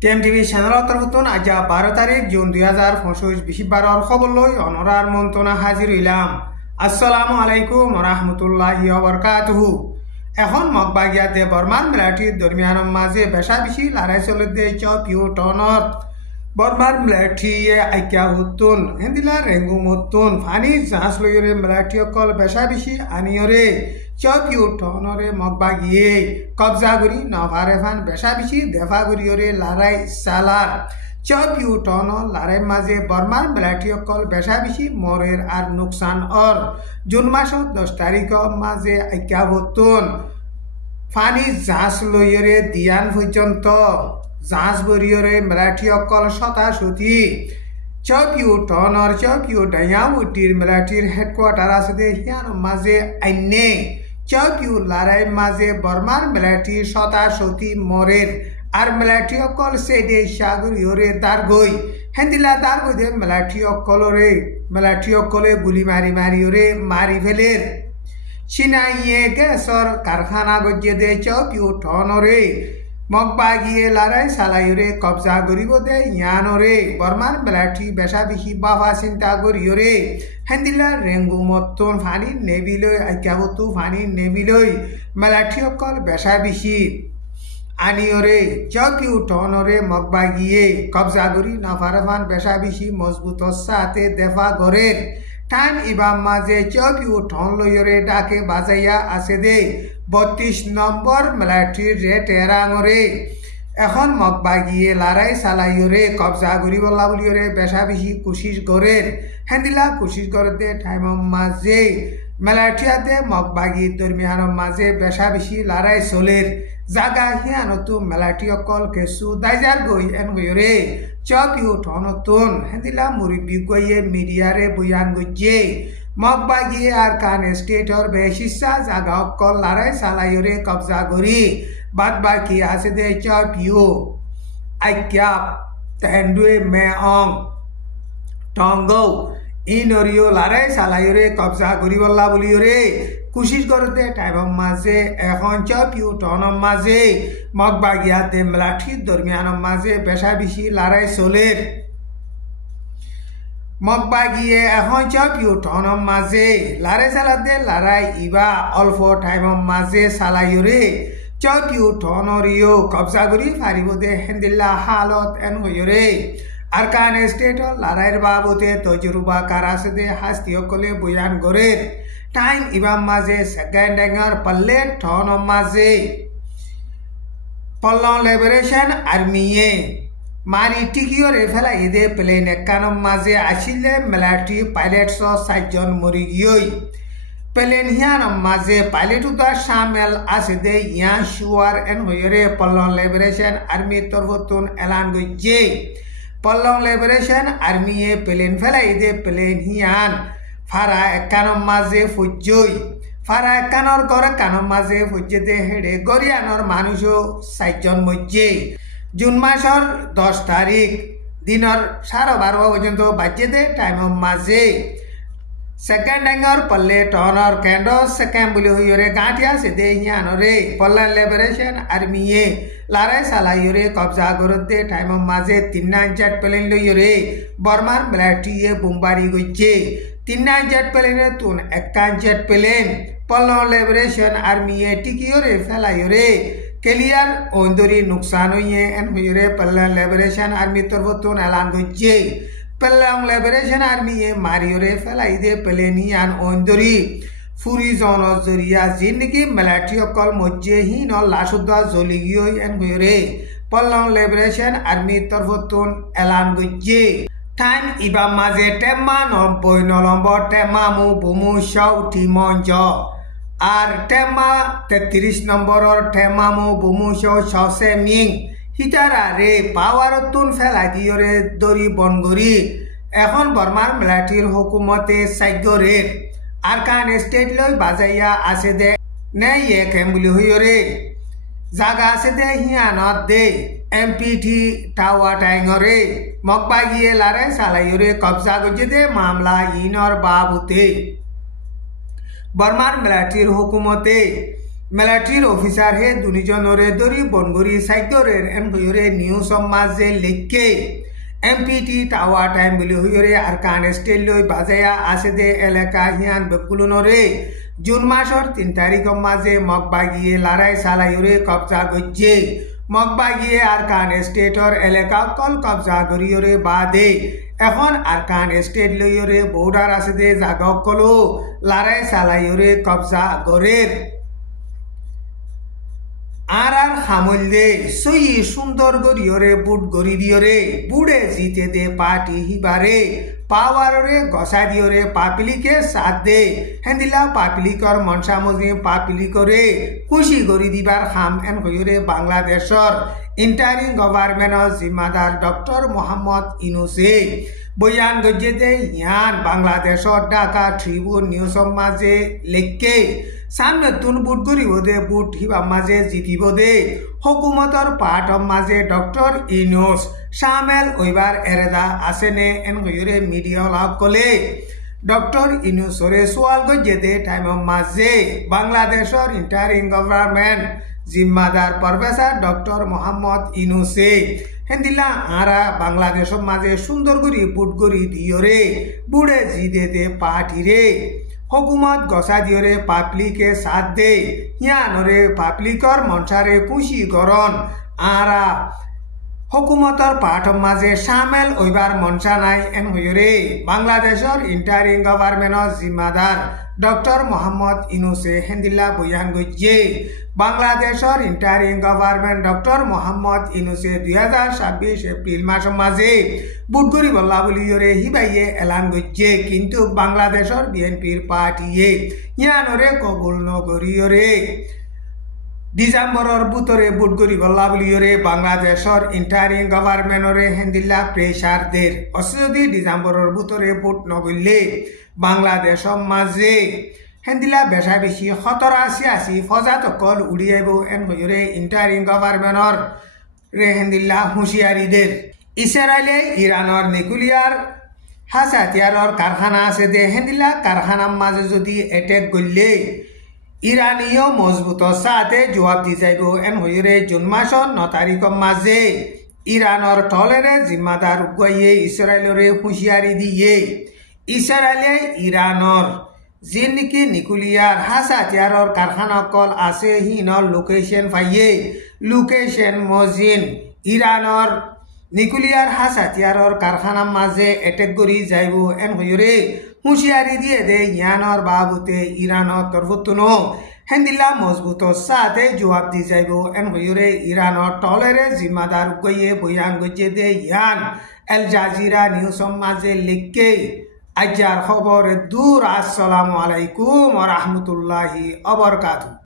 টিএমটিভি চ্যানেলৰ তৰফতোন আজি 12 তাৰিখ জুন 2025 বিশিবাৰৰ খবৰলৈ অনৰাৰ মন্ত্ৰণা হাজিৰ হইলাম। আসসালামু আলাইকুম রাহমাতুল্লাহি ওয়া বারাকাতুহু। এখন মগবাগিয়াতে বর্মার মিলিটারির দরমিয়ানের মাঝে বেশা বেশি লড়াই চলতে চপিও টনত বর্মার মিলিটারিয়ে আইক্যা হতুন হেন্দিলা রেঙ্গু মতুন ফানি জাহাজ লইরে মিলিটারি অকল বেশা বেশি আনিয়রে চপিও টনরে মগবাগিয়ে কবজা করি নভারে ফান বেশা বেশি দেফা করিয়রে লড়াই চালার চপিও টন লড়াই মাঝে বর্মার মিলিটারি অকল বেশা বেশি মরের আর নুকসান অর জুন মাসত 10 তারিখ মাঝে আইক্যা হতুন ফানি জাহাজ লইরে দিয়ান পর্যন্ত জাহাজ বরিয়রে মিলিটারি অকল শতাশতি চপিও টনর চপিও ডাইয়াউটির মিলিটারির হেডকোয়ার্টার আছে দে হিয়ান মাঝে আইনে চপিও লড়াই মাঝে বর্মার মিলিটারি শতাশতি মরের আর মিলিটারি অকল সেদে সাগরিয়রে দারগই হেন্দিলা দারগই দে মিলিটারি অকলে গুলি মারি মারিয়রে মারি ফেলের চিনাইয়ে গ্যাসর কারখানা গজ্জে দে চপিও টনরে মগবাগিয়ে লড়াই চালাইরে কবজা করিব দে ইয়ানরে বর্মার মিলিটারি বেশা বেশি বাবা চিন্তা করিয়রে হেন্দিলা রেঙ্গু মতন ফানি নেবিলই আইক্যাবতু ফানি নেবিলই মিলিটারি অকল বেশা বেশি আনিয়রে চকিউ টনরে মগবাগিয়ে কবজা করি নাফারফান বেশা বেশি মজবুত সাথে দেফা গরের টাইম ইবাম মাঝে চকিউ টন লইরে ডাকে বাজাইয়া আছে দে 32 নম্বর মিলিটারির রেট এরাঙরে এখন মগবাগিয়ে লড়াই চালাইরে কবজা করি বলা বলিরে বেশা বেশি কোশিশ গরের হেন্দিলা কোশিশ করতে টাইম মাঝে মিলিটারিয়াতে মগবাগি দরমিয়ানের মাঝে বেশা বেশি লড়াই চলের জাগা হিয়ানতো মিলিটারি অকল কেসু দাইজার গই এন গইরে চপিও টনতুন হেন্দিলা মুরিবি গইয়ে মিডিয়ারে বয়ান গজ্জে মগবাগিয়ে আর কান স্টেটর বেশিসা জাগা অকল লড়াই চালাইরে কবজা করি বাদ বাকি আছে দে চপিও আইক্যাপ তেন্ডুয়ে মে অং টঙ্গৌ ইনরিও লড়াই চালাইরে কবজা করি বল্লা বলিরে কোশিশ করতে টাইম মাঝে এখন চপিও টনের মাঝে মগবাগিয়াতে মিলিটারির দরমিয়ানের মাঝে বেশা বেশি লড়াই চলের মগবাগিয়ে এখন চপিও টনের মাঝে লড়াই চালাতে লড়াই ইবা অল্প টাইমের মাঝে চালাইরে চপিও টনরিও কবজা করি ফারিব দে হেন্দিল্লা হালত এন হইরে আর কান স্টেটর লড়াইয়ের বাবদে তজরুবাকার আছে দে হাস্তিসকলে বয়ান গরের টাইম ইবাম মাঝে সেকেন্ড এঙ্গার পল্লে টন মাঝে পল্লং লিবারেশন আর্মিয়ে মারি টিকিয়রে ফেলা ইদে প্লেন একানম মাঝে আসিলে মিলিটারি পাইলটস 7 জন মরি গিয়ে প্লেন হিয়ানম মাঝে পাইলট উদার সামেল আছে দে ইয়া শুয়ার এন হইরে পল্লং লিবারেশন আর্মি তরফতুন এলান গইছে পল্লং লিবারেশন আর্মিয়ে প্লেন ফেলা ইদে প্লেন হিয়ান ফারা একানম মাঝে ফুজই ফারা একানর গড় কানম মাঝে ফুজতে হেড়ে গরিয়ানর মানুষও 7 জন মজ্জে জুন মাসর 10 তারিখ দিনর 12:30 পর্যন্ত বাজে টাইম মাঝে সেকেন্ড এঙ্গর পল্লে টনর কেন্ড সেকেন্ড বলে হইরে গাঁঠিয়া সেদে হিয়ানরে পল্লং লিবারেশন আর্মিয়ে লড়াই চালাইরে কবজা করতে টাইম মাঝে 3 জেট প্লেন লইরে বর্মার মিলিটারিয়ে বোমবারি গইছে 3 জেট প্লেনে তুন 1 জেট প্লেন পল্লং লিবারেশন আর্মিয়ে টিকিয়রে ফেলাইরে ক্লিয়ার ওন্দরি নুকসান হইয়ে এন হইরে পল্লং লিবারেশন আর্মি তরফতুন এলান গইছে পল্লং লিবারেশন আর্মিয়ে মারিয়রে ফেলাই দে প্লেনিয়ান ওন্দরি ফুরি জন জরিয়া জিন্দিগি মিলিটারি অকল মজ্জে হিন লাশুদা জ্বলি গিয়ে এন হইরে পল্লং লিবারেশন আর্মি তরফতুন এলান গইছে টাইম ইবা মাঝে টেমা 90 নম্বর টেমা মু বুমু সাউটি মঞ্জ আর টেমা 33 নম্বরের টেমা মু বুমু সে মিং হিটারা রে পাওয়ারতুন ফেলা দিয়রে দরি বনগরি এখন বর্মার মিলিটারির হুকুমতে সাইগরের আর কান স্টেট লই বাজাইয়া আছে দে নেই একেম বলি হইরে জাগা আছে দে হিয়ানত দে এমপিটি টাওয়া টাইঙরে মগবাগিয়ে লড়াই চালাইরে কবজা গজে দে মামলা ইনর বাবুতে বর্মার মিলিটারির হুকুমতে মিলিটারির অফিসার হে দুজনরে দরি বনগরি সাইদরের এনগয়রে নিউ সমাজে লেখকে এমপিটি টাওয়া টাইম বলি হইরে আর কান স্টেল লই বাজায়া আছে দে এলাকা হিয়ান বেকুলনরে জুন মাসর 3 তারিখ মাঝে মগবাগিয়ে লড়াই সালাইরে কবজা গজ্জে মগবাগিয়ে আর কান স্টেটর এলাকা কল কবজা গরিয়রে বাদে এখন আর কান স্টেট লইরে বর্ডার আছে দে জাগক কলো লড়াই সালাইরে কবজা গরের আর খামল দে সই সুন্দর গরিয়রে বুট গরি দিয়রে বুড়ে জিতে দে পার্টি হিবারে পাওয়ারে গসা দিয়রে পাপিলিকে সাথ দে হেন্দিলা পাপিলিকর মনসা মজি পাপিলিকরে খুশি গরি দিবার খাম এন হইরে বাংলাদেশর ইন্টারিম গভর্নমেন্টর জিম্মাদার ডক্টর মোহাম্মদ ইউনুসে বয়ান গজ্জেতে ইয়ান বাংলাদেশর ঢাকা ট্রিবিউন নিউজ মাঝে লেখকে সামনে তুন বুট গরিব দে বুট হিবা মাঝে জিতিব দে হুকুমতর পাঠ মাঝে ডক্টর ইউনুস সামেল ওইবার এরেদা আসেনে এন গয়রে মিডিয়া লাভ কলে ডক্টর ইউনুসরে সোয়াল গজ্জেতে টাইম মাঝে বাংলাদেশর ইন্টারিম গভর্নমেন্ট জিম্মাদার প্রফেসর ডক্টর মোহাম্মদ ইউনুসে হেন্দিলা আরা বাংলাদেশের মাঝে সুন্দর করি বুট গরি দিয়রে বুড়ে জিদে দে পাঠিরে হুকুমত গসা দিয়রে পাবলিকে সাথ দে হিয়ানরে পাবলিকর মনসারে পুষি গরন আরা হুকুমতর পাঠ মাঝে সামেল ওইবার মনসা নাই এন হইরে বাংলাদেশের ইন্টারিম গভর্নমেন্টর জিম্মাদার ডক্টর মোহাম্মদ ইউনুসে হেন্দিল্লা বয়ান গজ্জে বাংলাদেশের ইন্টারিম গভর্নমেন্ট ডক্টর মোহাম্মদ ইউনুসে 2026 এপ্রিল মাস মাঝে বুটগরি বল্লা বলিয়রে হিবাইয়ে এলান গজ্জে কিন্তু বাংলাদেশের বিএনপির পার্টিয়ে ইয়ানরে কবুল নগরিয়রে ডিসেম্বরের বুতরে বুটগরি বল্লা বলিয়রে বাংলাদেশের ইন্টারিম গভর্নমেন্টরে হেন্দিল্লা প্রেসার দের অসদি ডিসেম্বরের বুতরে বুট নগরলে বাংলাদেশের মাঝে হেন্দিলা বেশা বেশি 17-80 ফজাত কল উড়িয়াইব এন হইরে ইন্টারিম গভর্নমেন্টর রে হেন্দিল্লা হুঁশিয়ারিদের ইসরায়েলে ইরানের নিউক্লিয়ার হাতিয়ারর কারখানা আছে দে হেন্দিল্লা কারখানার মাঝে যদি এটেক করলে ইরানীয় মজবুত সাথে জবাব দি যাইব এন হইরে জুন মাসর 9 তারিখের মাঝে ইরানের টলেরে জিম্মাদার উগাইয়ে ইসরায়েলরে হুঁশিয়ারি দিয়ে ইসরায়েলে ইরানের যে নাকি নিউক্লিয়ার হাতিয়ারর কারখানা কল আছে হিনর লোকেশন পাইয়ে লোকেশন মজিন ইরানের নিউক্লিয়ার হাতিয়ারর কারখানার মাঝে এটেক করি যাইব এন হইরে হুঁশিয়ারি দিয়ে দে ইয়ানর বাবুতে ইরানের তরফতুনো হেন্দিল্লা মজবুত সাথে জবাব দি যাইব এন হইরে ইরানের টলেরে জিম্মাদার গইয়ে বয়ান গজ্জে দে ইয়ান এল জাজিরা নিউজ মাঝে লিখকে আজ্জার খবর দূর। আসসালামু আলাইকুম ওয়া রাহমাতুল্লাহি ওয়া বারাকাতুহু।